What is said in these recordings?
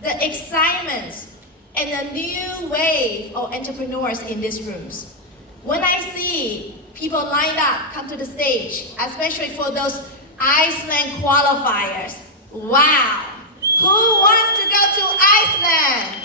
the excitement and the new wave of entrepreneurs in these rooms. When I see people line up, come to the stage, especially for those Iceland qualifiers, wow! Who wants to go to Iceland?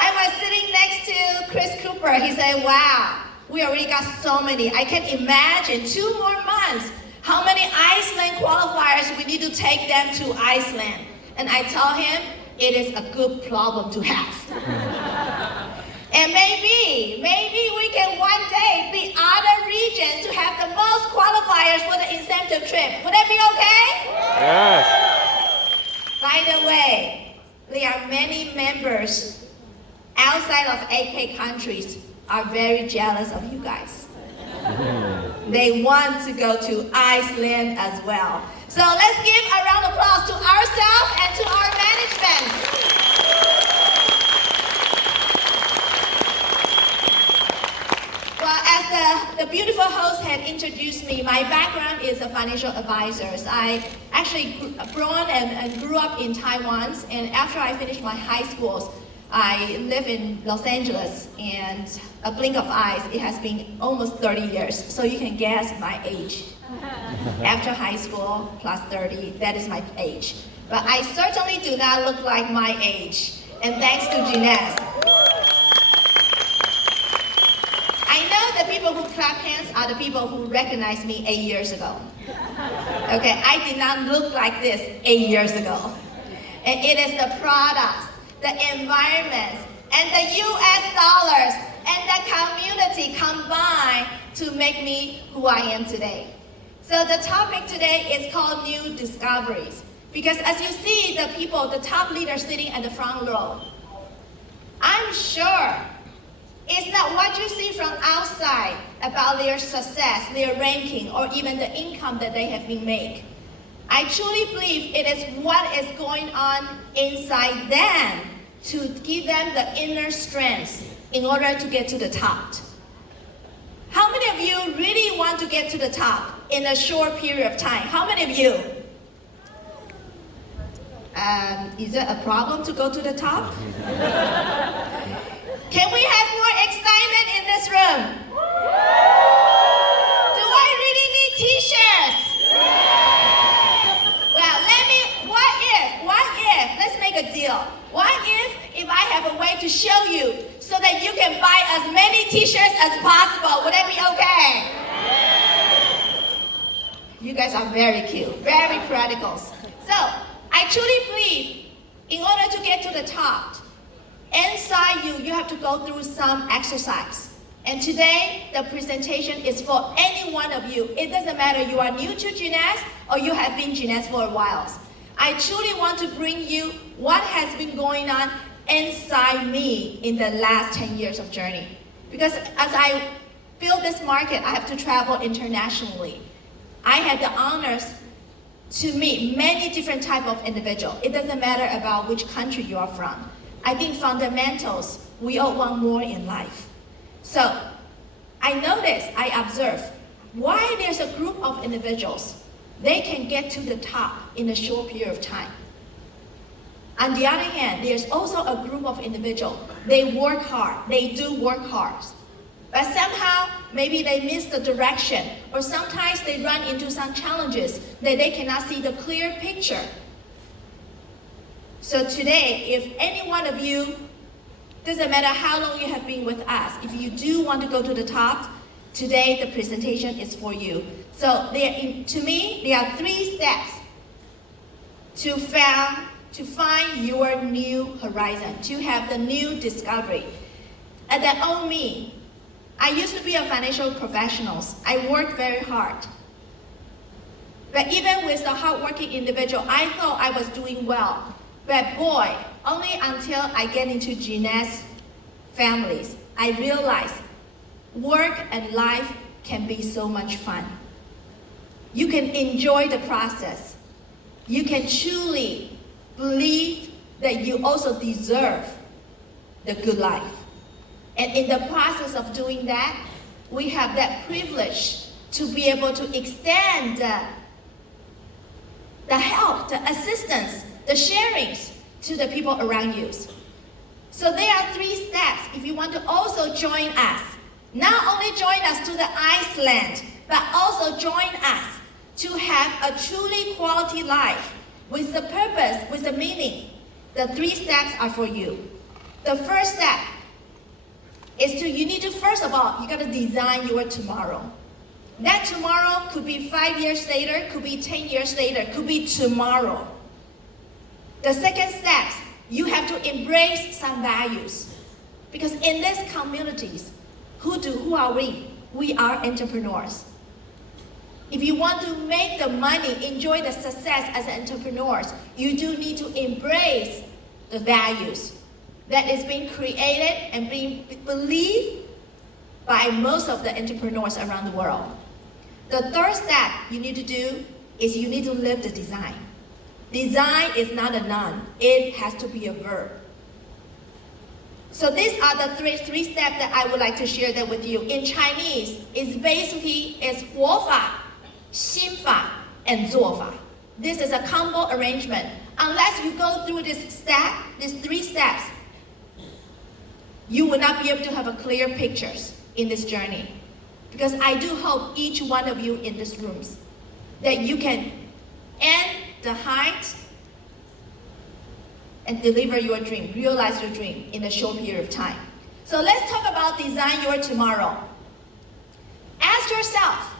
I was sitting next to Chris Cooper. He said, wow, we already got so many. I can imagine 2 more months how many Iceland qualifiers we need to take them to Iceland. And I tell him, it is a good problem to have. And maybe we can one day beat other regions to have the most qualifiers for the incentive trip. Would that be okay? Yes. By the way, there are many members outside of AK countries are very jealous of you guys. They want to go to Iceland as well. So let's give a round of applause to ourselves and to our management. Well, as the beautiful host had introduced me, my background is a financial advisor. I actually born and grew up in Taiwan, and after I finished my high schools, I live in Los Angeles, and a blink of eyes, it has been almost 30 years, so you can guess my age. After high school, plus 30, that is my age. But I certainly do not look like my age, and thanks to Jeunesse. I know the people who clap hands are the people who recognized me 8 years ago. Okay, I did not look like this 8 years ago. And it is the products, the environment, and the US dollars, and the community combined to make me who I am today. So the topic today is called New Discoveries. Because as you see the people, the top leaders sitting at the front row, I'm sure it's not what you see from outside about their success, their ranking, or even the income that they have been made. I truly believe it is what is going on inside them to give them the inner strength in order to get to the top. How many of you really want to get to the top in a short period of time? How many of you? Is it a problem to go to the top? Can we have more excitement in this room? Do I really need t-shirts? Well, what if, let's make a deal. What if I have a way to show you so that you can buy as many t-shirts as possible? Would that be okay? You guys are very cute, very practical. So, I truly believe in order to get to the top, inside you have to go through some exercise. And today, the presentation is for any one of you. It doesn't matter you are new to Jeunesse or you have been Jeunesse for a while. I truly want to bring you what has been going on inside me in the last 10 years of journey. Because as I build this market, I have to travel internationally. I had the honors to meet many different types of individuals. It doesn't matter about which country you are from. I think fundamentals, we all want more in life. So I noticed, I observed, why there's a group of individuals, they can get to the top in a short period of time. On the other hand, there's also a group of individuals, they work hard, they do work hard. But somehow, maybe they miss the direction, or sometimes they run into some challenges that they cannot see the clear picture. So today, if any one of you, doesn't matter how long you have been with us, if you do want to go to the top, today the presentation is for you. So to me, there are 3 steps to find your new horizon, to have the new discovery. And that own me. I used to be a financial professional. I worked very hard. But even with the hardworking individual, I thought I was doing well. But boy, only until I get into Jeunesse families, I realized work and life can be so much fun. You can enjoy the process. You can truly believe that you also deserve the good life. And in the process of doing that, we have that privilege to be able to extend the help, the assistance, the sharings to the people around you. So there are 3 steps if you want to also join us. Not only join us to the Iceland, but also join us to have a truly quality life with the purpose, with the meaning. The 3 steps are for you. The first step is you need to, first of all, you got to design your tomorrow. That tomorrow could be 5 years later, could be 10 years later, could be tomorrow. The second step, you have to embrace some values. Because in these communities, who are we? We are entrepreneurs. If you want to make the money, enjoy the success as entrepreneurs, you do need to embrace the values that is being created and being believed by most of the entrepreneurs around the world. The third step you need to do is you need to live the design. Design is not a noun, it has to be a verb. So these are the three steps that I would like to share that with you. In Chinese, it's basically 活法, 心法, and 做法. This is a combo arrangement. Unless you go through these 3 steps, you will not be able to have a clear pictures in this journey. Because I do hope each one of you in this room that you can end the height and deliver your dream, realize your dream in a short period of time. So let's talk about design your tomorrow. Ask yourself,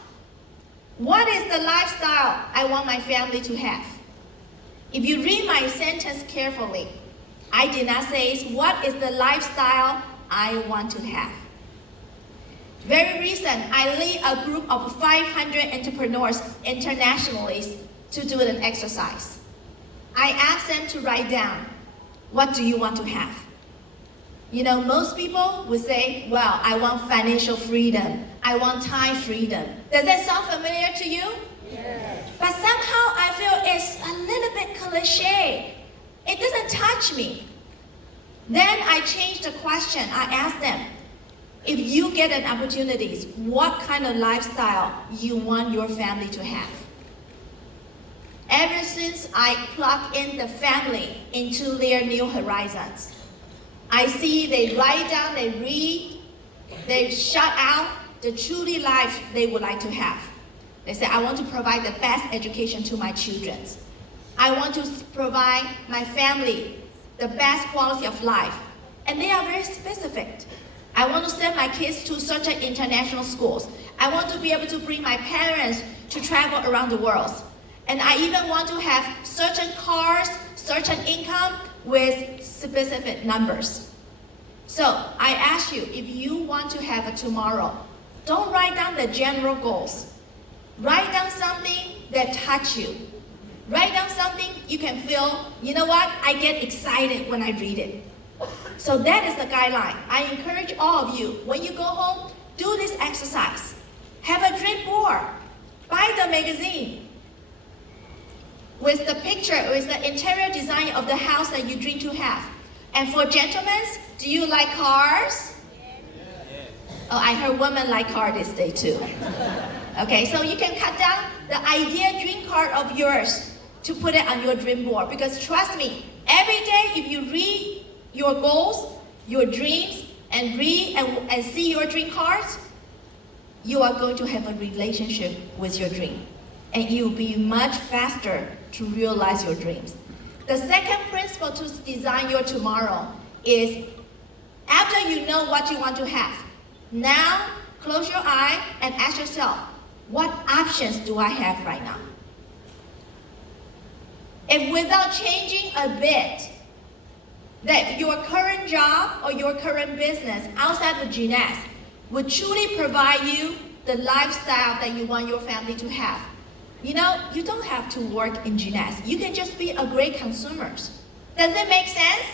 what is the lifestyle I want my family to have? If you read my sentence carefully, I did not say what is the lifestyle I want to have. Very recent, I lead a group of 500 entrepreneurs internationally to do an exercise. I asked them to write down, what do you want to have? You know, most people would say, well, I want financial freedom. I want time freedom. Does that sound familiar to you? Yes. But somehow I feel it's a little bit cliche. It doesn't touch me. Then I changed the question. I asked them, if you get an opportunity, what kind of lifestyle you want your family to have? Ever since I plug in the family into their new horizons, I see they write down, they read, they shout out the truly life they would like to have. They say, I want to provide the best education to my children. I want to provide my family the best quality of life. And they are very specific. I want to send my kids to certain international schools. I want to be able to bring my parents to travel around the world. And I even want to have certain cars, certain income with specific numbers. So I ask you, if you want to have a tomorrow, don't write down the general goals. Write down something that touch you. Write down something you can feel, you know what, I get excited when I read it. So that is the guideline. I encourage all of you, when you go home, do this exercise. Have a dream board. Buy the magazine with the picture, with the interior design of the house that you dream to have. And for gentlemen, do you like cars? Oh, I heard women like cars this day too. Okay, so you can cut down the ideal dream car of yours to put it on your dream board. Because trust me, every day if you read your goals, your dreams, and read and see your dream cards, you are going to have a relationship with your dream. And you'll be much faster to realize your dreams. The second principle to design your tomorrow is, after you know what you want to have, now close your eye and ask yourself, what options do I have right now? If without changing a bit, that your current job or your current business outside of Jeunesse would truly provide you the lifestyle that you want your family to have. You know, you don't have to work in Jeunesse. You can just be a great consumer. Does it make sense?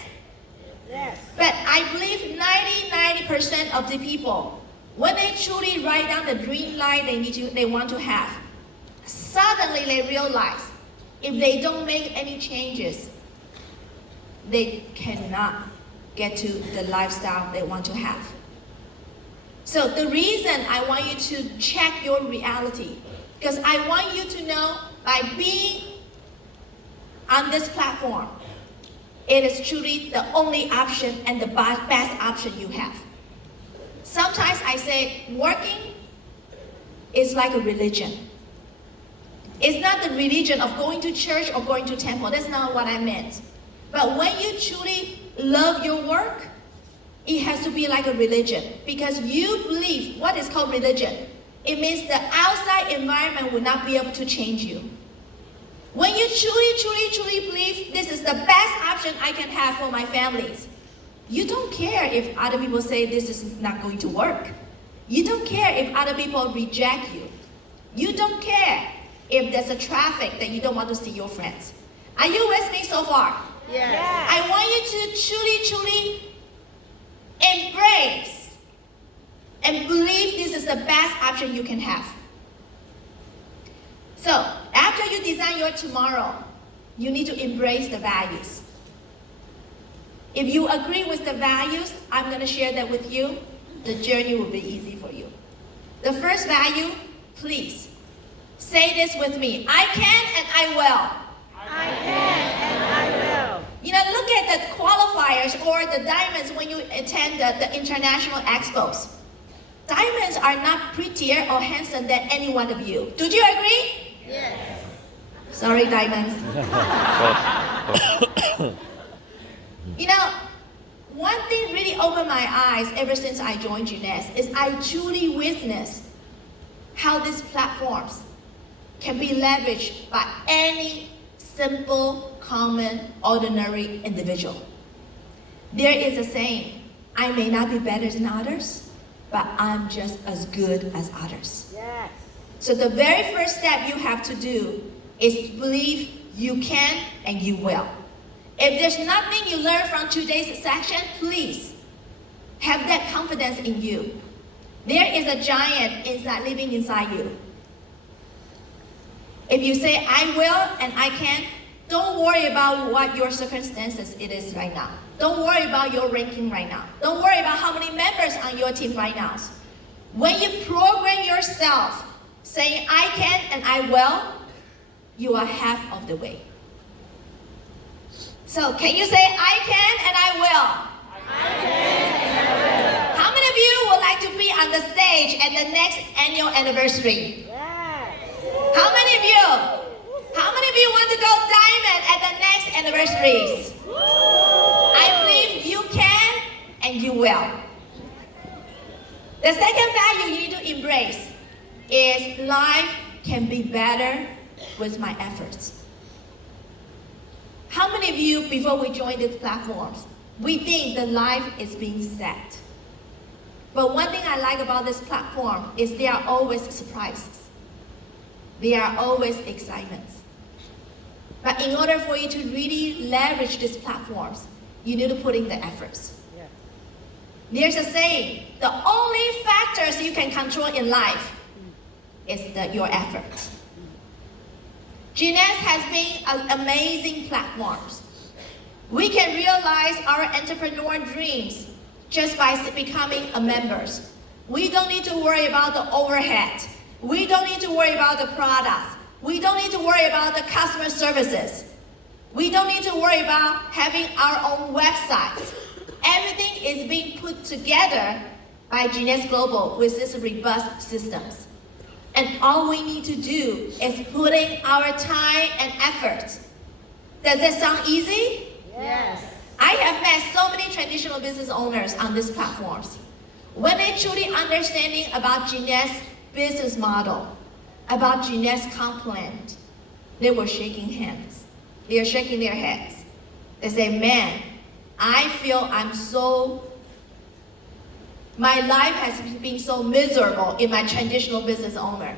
Yes. But I believe 90% of the people, when they truly write down the dream life they want to have, suddenly they realize if they don't make any changes, they cannot get to the lifestyle they want to have. So the reason I want you to check your reality, because I want you to know by being on this platform, it is truly the only option and the best option you have. Sometimes I say working is like a religion. It's not the religion of going to church or going to temple. That's not what I meant. But when you truly love your work, it has to be like a religion, because you believe what is called religion. It means the outside environment will not be able to change you. When you truly believe this is the best option I can have for my families, you don't care if other people say this is not going to work. You don't care if other people reject you. You don't care if there's a traffic that you don't want to see your friends. Are you with me so far? Yes. I want you to truly embrace and believe this is the best option you can have. So, after you design your tomorrow, you need to embrace the values. If you agree with the values, I'm going to share that with you. The journey will be easy for you. The first value, please, say this with me. I can and I will. I can and I will. You know, look at the qualifiers or the diamonds when you attend the international expos. Diamonds are not prettier or handsome than any one of you. Do you agree? Yes. Sorry, diamonds. You know, one thing really opened my eyes ever since I joined Jeunesse is I truly witnessed how these platforms can be leveraged by any simple, common, ordinary individual. There is a saying, I may not be better than others, but I'm just as good as others. Yes. So the very first step you have to do is to believe you can and you will. If there's nothing you learn from today's section, please have that confidence in you. There is a giant living inside you. If you say, I will and I can, don't worry about what your circumstances it is right now. Don't worry about your ranking right now. Don't worry about how many members on your team right now. When you program yourself saying, I can and I will, you are half of the way. So can you say, I can and I will? I can and I will. How many of you would like to be on the stage at the next annual anniversary? Yes. How many of you? How many of you want to go diamond at the next anniversaries? I believe you can and you will. The second value you need to embrace is life can be better with my efforts. How many of you, before we join these platforms, we think the life is being set? But one thing I like about this platform is there are always surprises. There are always excitements. But in order for you to really leverage these platforms, you need to put in the efforts. Yes. There's a saying, the only factors you can control in life is your effort. Jeunesse has been amazing platforms. We can realize our entrepreneur dreams just by becoming a members. We don't need to worry about the overhead. We don't need to worry about the products. We don't need to worry about the customer services. We don't need to worry about having our own websites. Everything is being put together by Jeunesse Global with these robust systems. And all we need to do is put in our time and effort. Does that sound easy? Yes. I have met so many traditional business owners on these platforms. When they truly understanding about Jeunesse business model, about Jeunesse comp plan, they were shaking hands. They are shaking their heads. They say, man, I feel my life has been so miserable in my traditional business owner,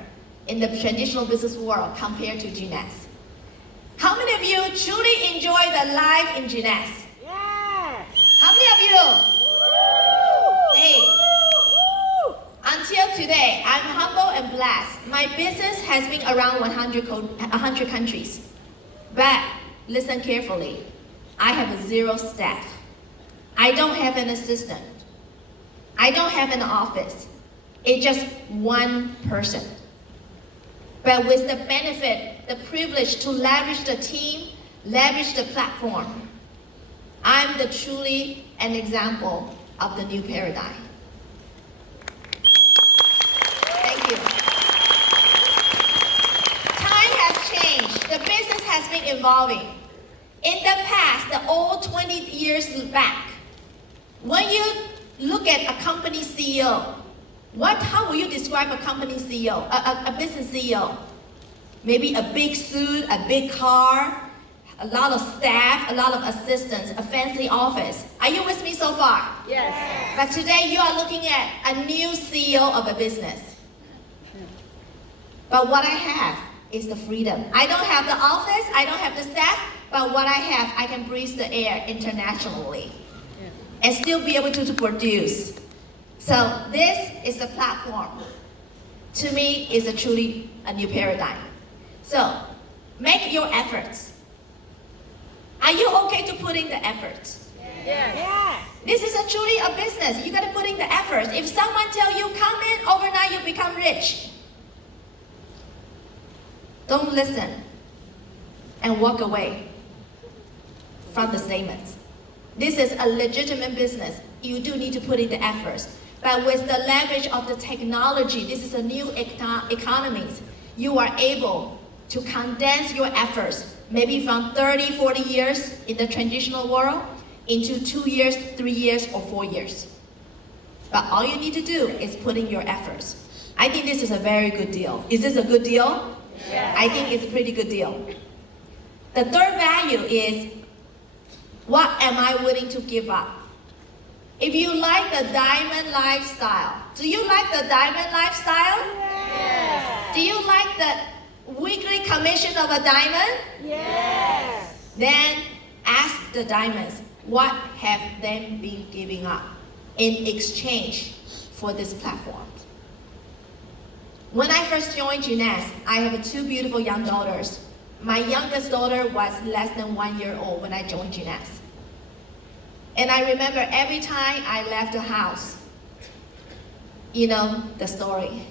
in the traditional business world compared to Jeunesse. How many of you truly enjoy the life in Jeunesse? Yes. How many of you? Hey, until today, I'm humble and blessed. My business has been around 100 countries. But listen carefully, I have 0 staff. I don't have an assistant. I don't have an office. It's just one person. But with the benefit, the privilege to leverage the team, leverage the platform, I'm the truly an example of the new paradigm. Thank you. Time has changed. The business has been evolving. In the past, the old 20 years back, when you look at a company CEO, how will you describe a company CEO, a business CEO? Maybe a big suit, a big car, a lot of staff, a lot of assistants, a fancy office. Are you with me so far? Yes. But today you are looking at a new CEO of a business. But what I have is the freedom. I don't have the office, I don't have the staff, but what I have, I can breathe the air internationally and still be able to produce. So this is the platform. To me, is truly a new paradigm. So make your efforts. Are you okay to put in the effort? Yes. This is truly a business. You got to put in the effort. If someone tell you, come in, overnight you become rich, don't listen and walk away from the statements. This is a legitimate business. You do need to put in the efforts. But with the leverage of the technology, this is a new economy. You are able to condense your efforts, maybe from 30, 40 years in the traditional world into 2 years, 3 years, or 4 years. But all you need to do is put in your efforts. I think this is a very good deal. Is this a good deal? Yes. I think it's a pretty good deal. The third value is, what am I willing to give up? If you like the diamond lifestyle, do you like the diamond lifestyle? Yes. Do you like the weekly commission of a diamond? Yes. Then ask the diamonds, what have they been giving up in exchange for this platform? When I first joined Jeunesse, I have 2 beautiful young daughters. My youngest daughter was less than 1 year old when I joined Jeunesse. And I remember every time I left the house, you know the story.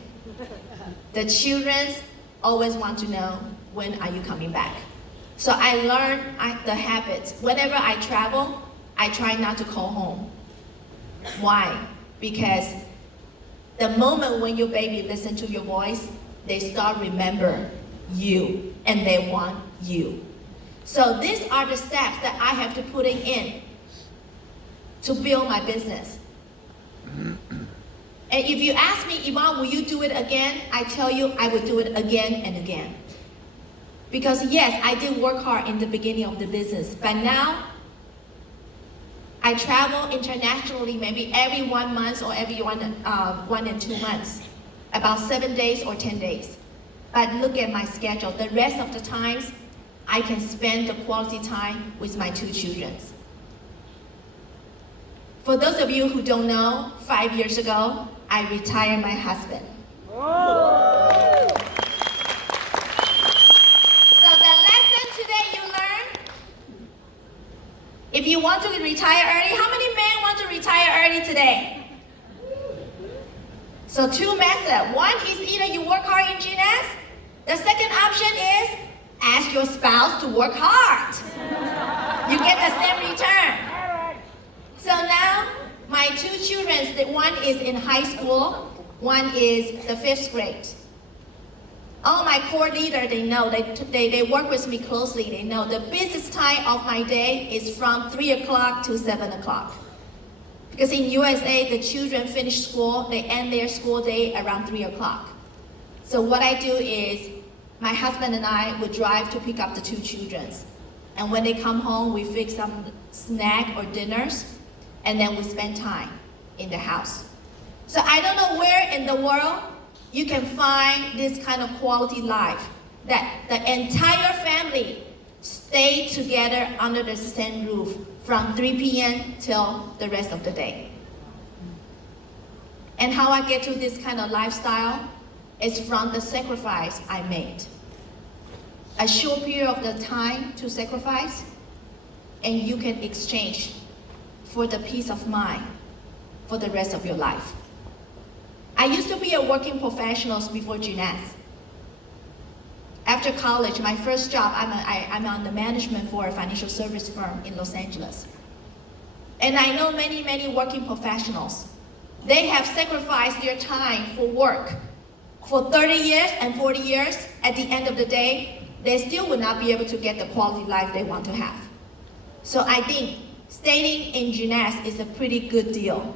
The children always want to know, when are you coming back? So I learned the habits. Whenever I travel, I try not to call home. Why? Because the moment when your baby listens to your voice, they start remember you and they want you. So these are the steps that I have to put in to build my business. And if you ask me, Yvonne, will you do it again? I tell you, I would do it again and again. Because yes, I did work hard in the beginning of the business, but now I travel internationally maybe every 1 month or every 1 and 2 months, about 7 days or 10 days. But look at my schedule. The rest of the times, I can spend the quality time with my 2 children. For those of you who don't know, 5 years ago, I retired my husband. Whoa. So the lesson today you learned, if you want to retire early, how many men want to retire early today? So 2 methods. One is either you work hard in Jeunesse. The second option is ask your spouse to work hard. You get the same return. So now, my 2 children, one is in high school, one is the 5th grade. All my core leaders, they know, they work with me closely, they know the business time of my day is from 3 o'clock to 7 o'clock. Because in USA, the children finish school, they end their school day around 3 o'clock. So what I do is, my husband and I would drive to pick up the 2 children. And when they come home, we fix some snack or dinners, and then we spend time in the house. So I don't know where in the world you can find this kind of quality life, that the entire family stay together under the same roof from 3 p.m. till the rest of the day. And how I get to this kind of lifestyle is from the sacrifice I made. A short period of the time to sacrifice, and you can exchange for the peace of mind for the rest of your life. I used to be a working professional before Jeunesse. After college, my first job, I'm on the management for a financial service firm in Los Angeles. And I know many, many working professionals. They have sacrificed their time for work for 30 years and 40 years. At the end of the day, they still will not be able to get the quality life they want to have. So I think staying in Jeunesse is a pretty good deal.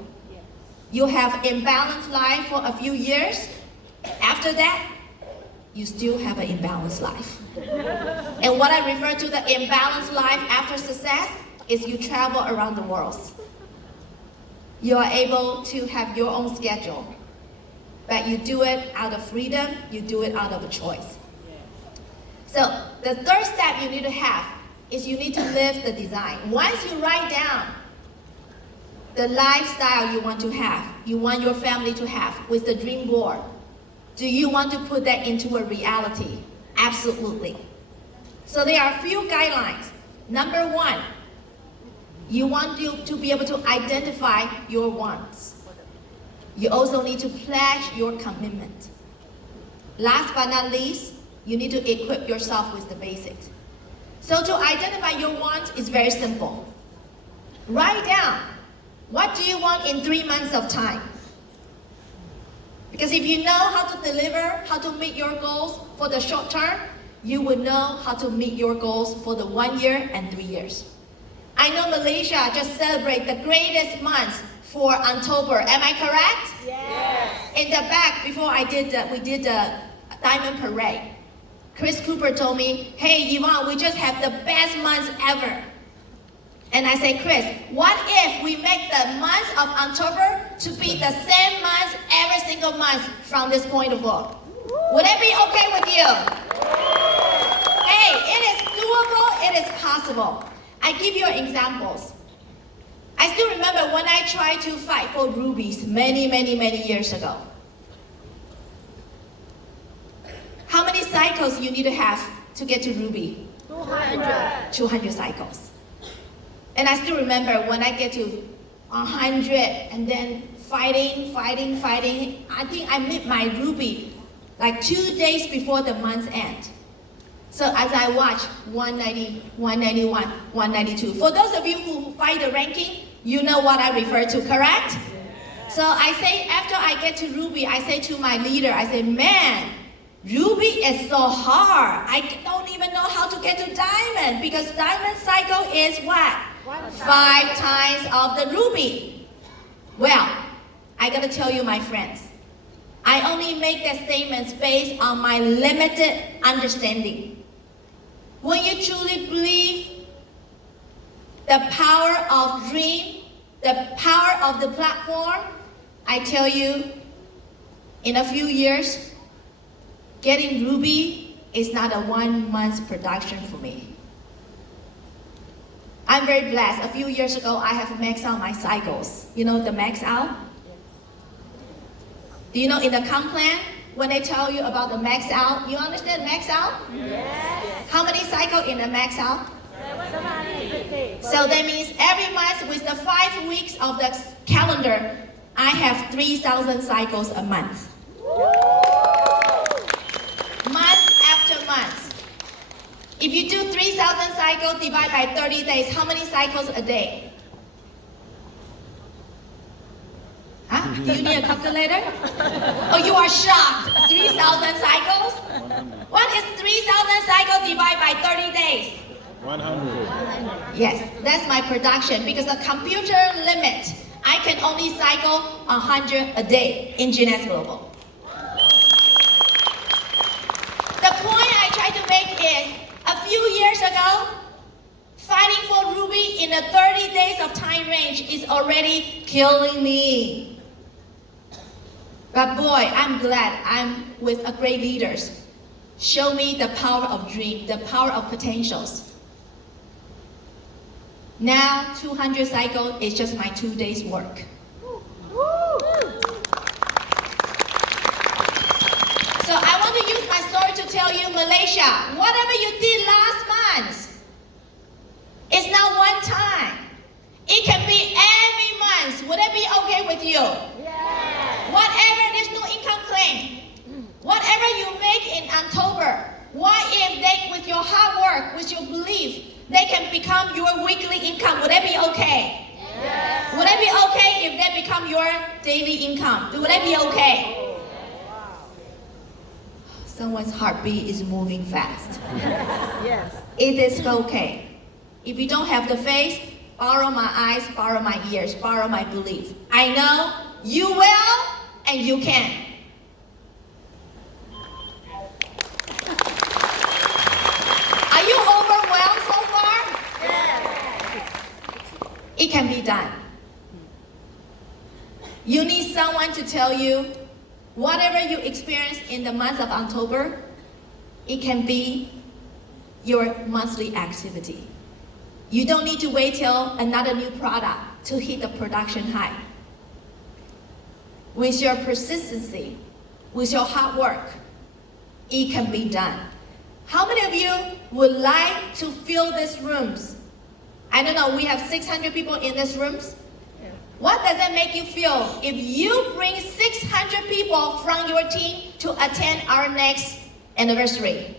You have imbalanced life for a few years. After that, you still have an imbalanced life. And what I refer to the imbalanced life after success is you travel around the world. You are able to have your own schedule, but you do it out of freedom, you do it out of a choice. So the third step you need to have is you need to live the design. Once you write down the lifestyle you want to have, you want your family to have with the dream board, do you want to put that into a reality? Absolutely. So there are a few guidelines. Number one, you want to be able to identify your wants. You also need to pledge your commitment. Last but not least, you need to equip yourself with the basics. So to identify your wants is very simple. Write down, what do you want in 3 months of time? Because if you know how to deliver, how to meet your goals for the short term, you will know how to meet your goals for the 1 year and 3 years. I know Malaysia just celebrated the greatest month for October. Am I correct? Yes. In the back, before we did the Diamond Parade, Chris Cooper told me, hey Yvonne, we just have the best month ever. And I say, Chris, what if we make the month of October to be the same month every single month from this point forward? Would that be okay with you? Hey, it is doable, it is possible. I give you examples. I still remember when I tried to fight for rubies many, many, many years ago. How many cycles you need to have to get to ruby? 200. 200 cycles. And I still remember when I get to 100 and then fighting. I think I met my ruby like 2 days before the month's end. So as I watch 190, 191, 192. For those of you who fight the ranking, you know what I refer to, correct? So I say, after I get to ruby, I say to my leader, I say, man, ruby is so hard. I don't even know how to get to diamond because diamond cycle is what? 5 times of the ruby. Well, I gotta tell you, my friends, I only make that statements based on my limited understanding. When you truly believe the power of dream, the power of the platform, I tell you, in a few years, getting ruby is not a 1 month production for me. I'm very blessed. A few years ago, I have maxed out my cycles. You know the max out? Do you know in the comp plan, when they tell you about the max out, you understand max out? Yes. How many cycles in a max out? 750. So that means every month with the 5 weeks of the calendar, I have 3,000 cycles a month. Month after month. If you do 3,000 cycles divided by 30 days, how many cycles a day? Huh? Do you need a calculator? Oh, you are shocked. 3,000 cycles? What is 3,000 cycles divided by 30 days? 100. Yes, that's my production because the computer limit, I can only cycle 100 a day in Jeunesse Global. The point I try to make is, a few years ago, fighting for ruby in the 30 days of time range is already killing me. But boy, I'm glad I'm with a great leaders. Show me the power of dream, the power of potentials. Now, 200 cycles is just my 2 days work. So I want to use my story to tell you, Malaysia, whatever you did last month, it's not one time. It can be every month. Would that be okay with you? Yes. Whatever additional income claim, whatever you make in October, what if they, with your hard work, with your belief, they can become your weekly income? Would that be okay? Yes. become your daily income. Will that be okay? Someone's heartbeat is moving fast. Yes. It is okay. If you don't have the faith, borrow my eyes, borrow my ears, borrow my belief. I know you will and you can. Are you overwhelmed so far? Yes. It can be done. You need someone to tell you whatever you experience in the month of October, it can be your monthly activity. You don't need to wait till another new product to hit the production high. With your persistency, with your hard work, it can be done. How many of you would like to fill these rooms? I don't know, we have 600 people in these rooms. What does that make you feel if you bring 600 people from your team to attend our next anniversary?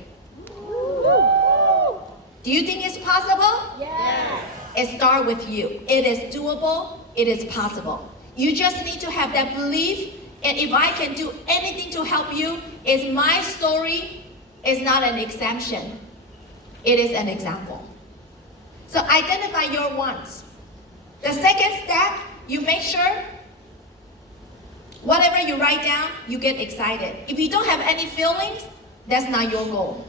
Do you think it's possible? Yes. It starts with you. It is doable. It is possible. You just need to have that belief. And if I can do anything to help you, is my story is not an exemption. It is an example. So identify your wants. The second step, you make sure whatever you write down, you get excited. If you don't have any feelings, that's not your goal.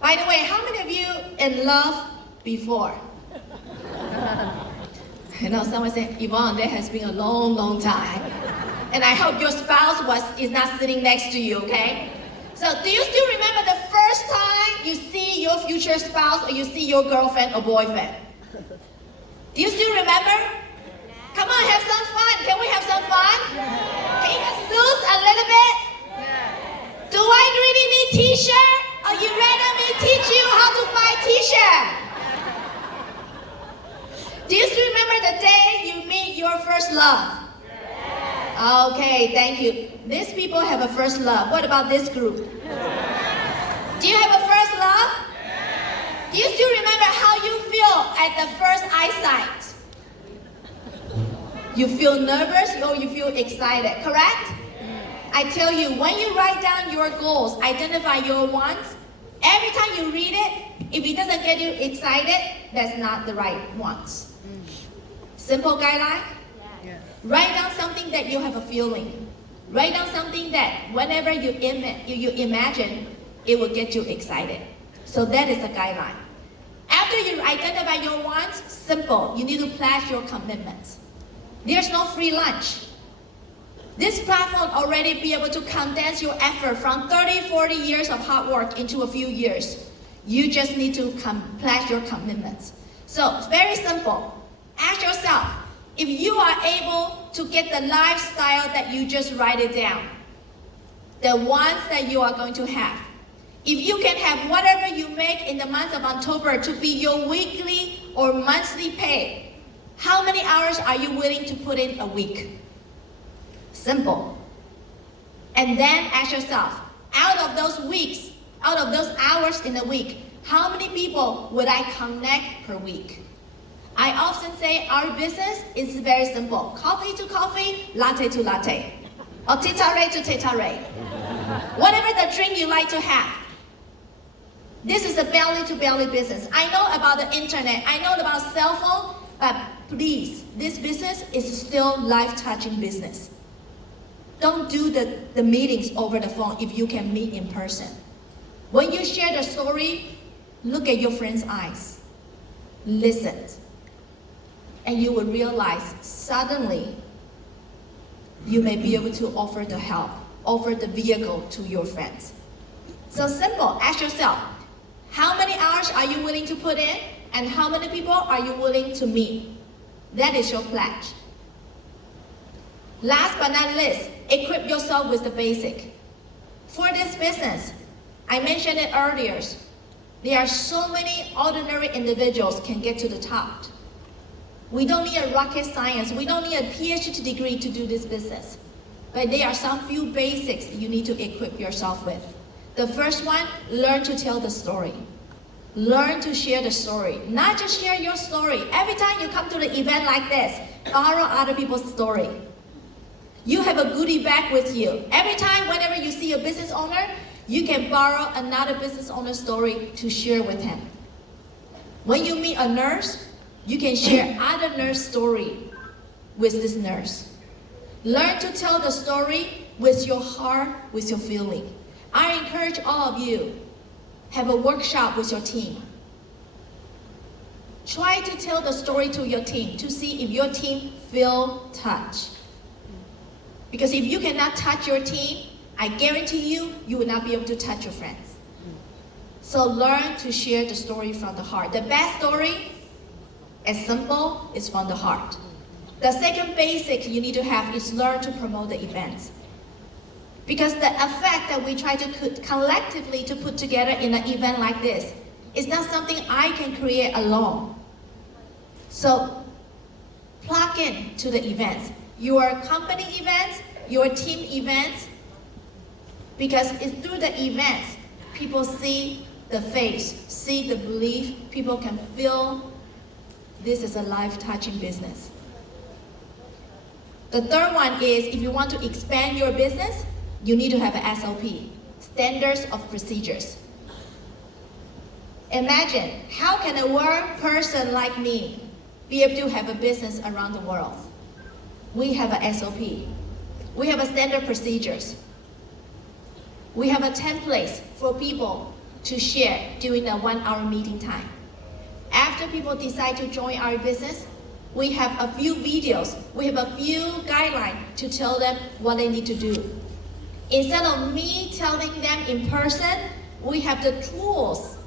By the way, how many of you in love before? You know, someone said, Yvonne, that has been a long, long time. And I hope your spouse is not sitting next to you, okay? So do you still remember the first time you see your future spouse or you see your girlfriend or boyfriend? Do you still remember? Come on, have some fun. Can we have some fun? Can you just lose a little bit? Do I really need t-shirt? Or you rather me teach you how to buy t-shirt? Do you still remember the day you meet your first love? Okay, thank you. These people have a first love. What about this group? Do you have a first love? Do you still remember how you feel at the first eyesight? You feel nervous or you feel excited, correct? I tell you, when you write down your goals, identify your wants, every time you read it, if it doesn't get you excited, that's not the right wants. Simple guideline? Write down something that you have a feeling. Write down something that whenever you imagine, it will get you excited. So that is a guideline. After you identify your wants, simple, you need to pledge your commitments. There's no free lunch. This platform already be able to condense your effort from 30, 40 years of hard work into a few years. You just need to pledge your commitments. So it's very simple. Ask yourself, if you are able to get the lifestyle that you just write it down, the ones that you are going to have, if you can have whatever you make in the month of October to be your weekly or monthly pay, how many hours are you willing to put in a week? Simple. And then ask yourself, out of those weeks, out of those hours in a week, how many people would I connect per week? I often say our business is very simple. Coffee to coffee, latte to latte. Or tete-a-rate to tete-a-rate. Whatever the drink you like to have. This is a belly-to-belly business. I know about the internet, I know about cell phone, but please, this business is still life-touching business. Don't do the meetings over the phone if you can meet in person. When you share the story, look at your friend's eyes. Listen. And you will realize suddenly you may be able to offer the help, offer the vehicle to your friends. So simple, ask yourself, how many hours are you willing to put in and how many people are you willing to meet? That is your pledge. Last but not least, equip yourself with the basic. For this business, I mentioned it earlier, there are so many ordinary individuals can get to the top. We don't need a rocket science. We don't need a PhD degree to do this business. But there are some few basics you need to equip yourself with. The first one, learn to tell the story. Learn to share the story. Not just share your story. Every time you come to the event like this, borrow other people's story. You have a goodie bag with you. Every time, whenever you see a business owner, you can borrow another business owner's story to share with him. When you meet a nurse, you can share other nurse story with this nurse. Learn to tell the story with your heart, with your feeling. I encourage all of you, have a workshop with your team. Try to tell the story to your team to see if your team feel touched. Because if you cannot touch your team, I guarantee you, you will not be able to touch your friends. So learn to share the story from the heart. The best story, as simple, is from the heart. The second basic you need to have is learn to promote the events. Because the effect that we try to collectively to put together in an event like this is not something I can create alone. So plug in to the events. Your company events, your team events, because it's through the events, people see the face, see the belief, people can feel this is a life-touching business. The third one is, if you want to expand your business, you need to have an SOP, standards of procedures. Imagine, how can a one person like me be able to have a business around the world? We have a SOP. We have a standard procedures. We have a template for people to share during the 1 hour meeting time. After people decide to join our business, we have a few videos, we have a few guidelines to tell them what they need to do. Instead of me telling them in person, we have the tools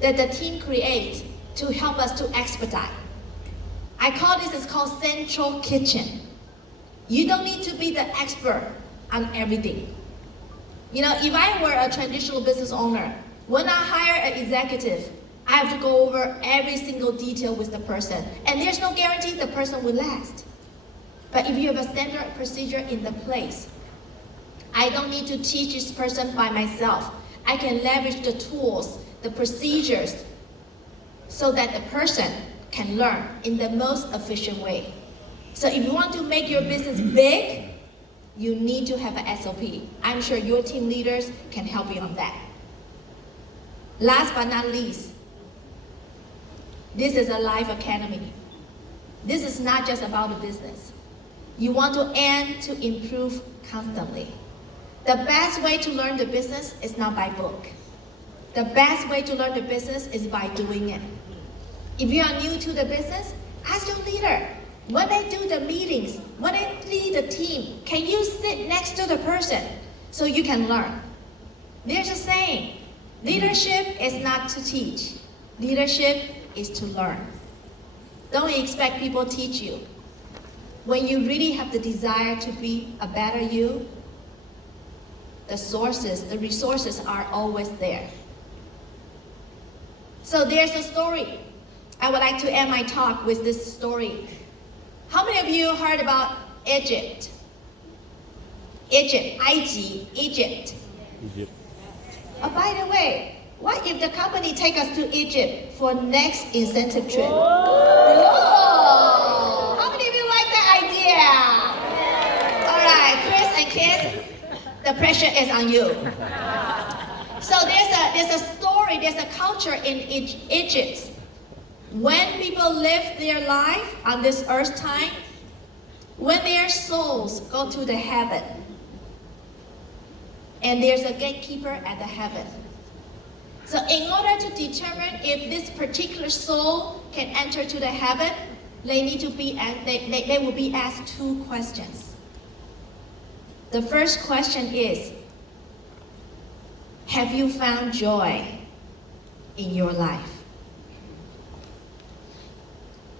that the team creates to help us to expedite. I call this, it's called central kitchen. You don't need to be the expert on everything. You know, if I were a traditional business owner, when I hire an executive, I have to go over every single detail with the person. And there's no guarantee the person will last. But if you have a standard procedure in the place, I don't need to teach this person by myself. I can leverage the tools, the procedures, so that the person can learn in the most efficient way. So if you want to make your business big, you need to have an SOP. I'm sure your team leaders can help you on that. Last but not least, this is a life academy. This is not just about the business. You want to aim to improve constantly. The best way to learn the business is not by book. The best way to learn the business is by doing it. If you are new to the business, ask your leader. When they do the meetings, when they lead the team, can you sit next to the person so you can learn? There's a saying, leadership is not to teach. Leadership is to learn. Don't expect people to teach you. When you really have the desire to be a better you, the sources, the resources are always there. So there's a story. I would like to end my talk with this story. How many of you heard about Egypt? Egypt, 埃及, Egypt. Oh, by the way, what if the company take us to Egypt for next incentive trip? Whoa! How many of you like that idea? All right, Chris and Kiss, the pressure is on you. So there's a story, there's a culture in Egypt. When people live their life on this earth time, when their souls go to the heaven, and there's a gatekeeper at the heaven. So in order to determine if this particular soul can enter to the heaven, they need to be they will be asked two questions. The first question is, have you found joy in your life?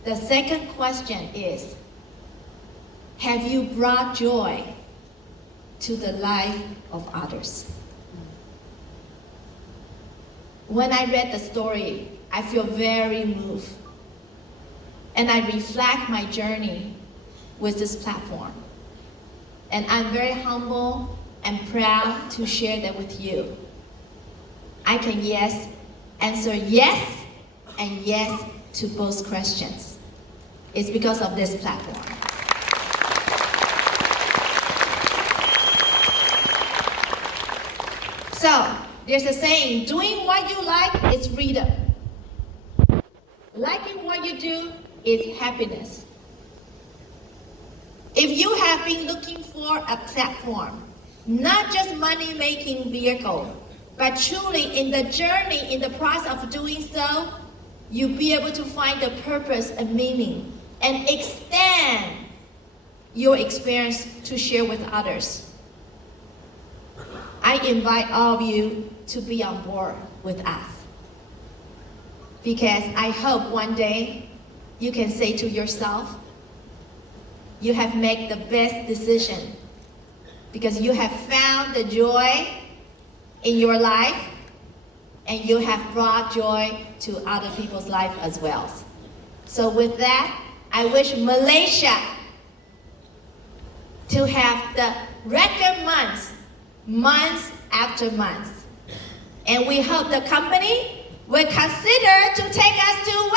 The second question is, have you brought joy to the life of others? When I read the story, I feel very moved. And I reflect my journey with this platform. And I'm very humble and proud to share that with you. I can, yes, answer yes and yes to both questions. It's because of this platform. So, there's a saying, doing what you like is freedom. Liking what you do is happiness. If you have been looking for a platform, not just money-making vehicle, but truly in the journey, in the process of doing so, you'll be able to find the purpose and meaning and extend your experience to share with others. I invite all of you to be on board with us, because I hope one day you can say to yourself, you have made the best decision because you have found the joy in your life and you have brought joy to other people's life as well. So with that, I wish Malaysia to have the record months after months. And we hope the company will consider to take us to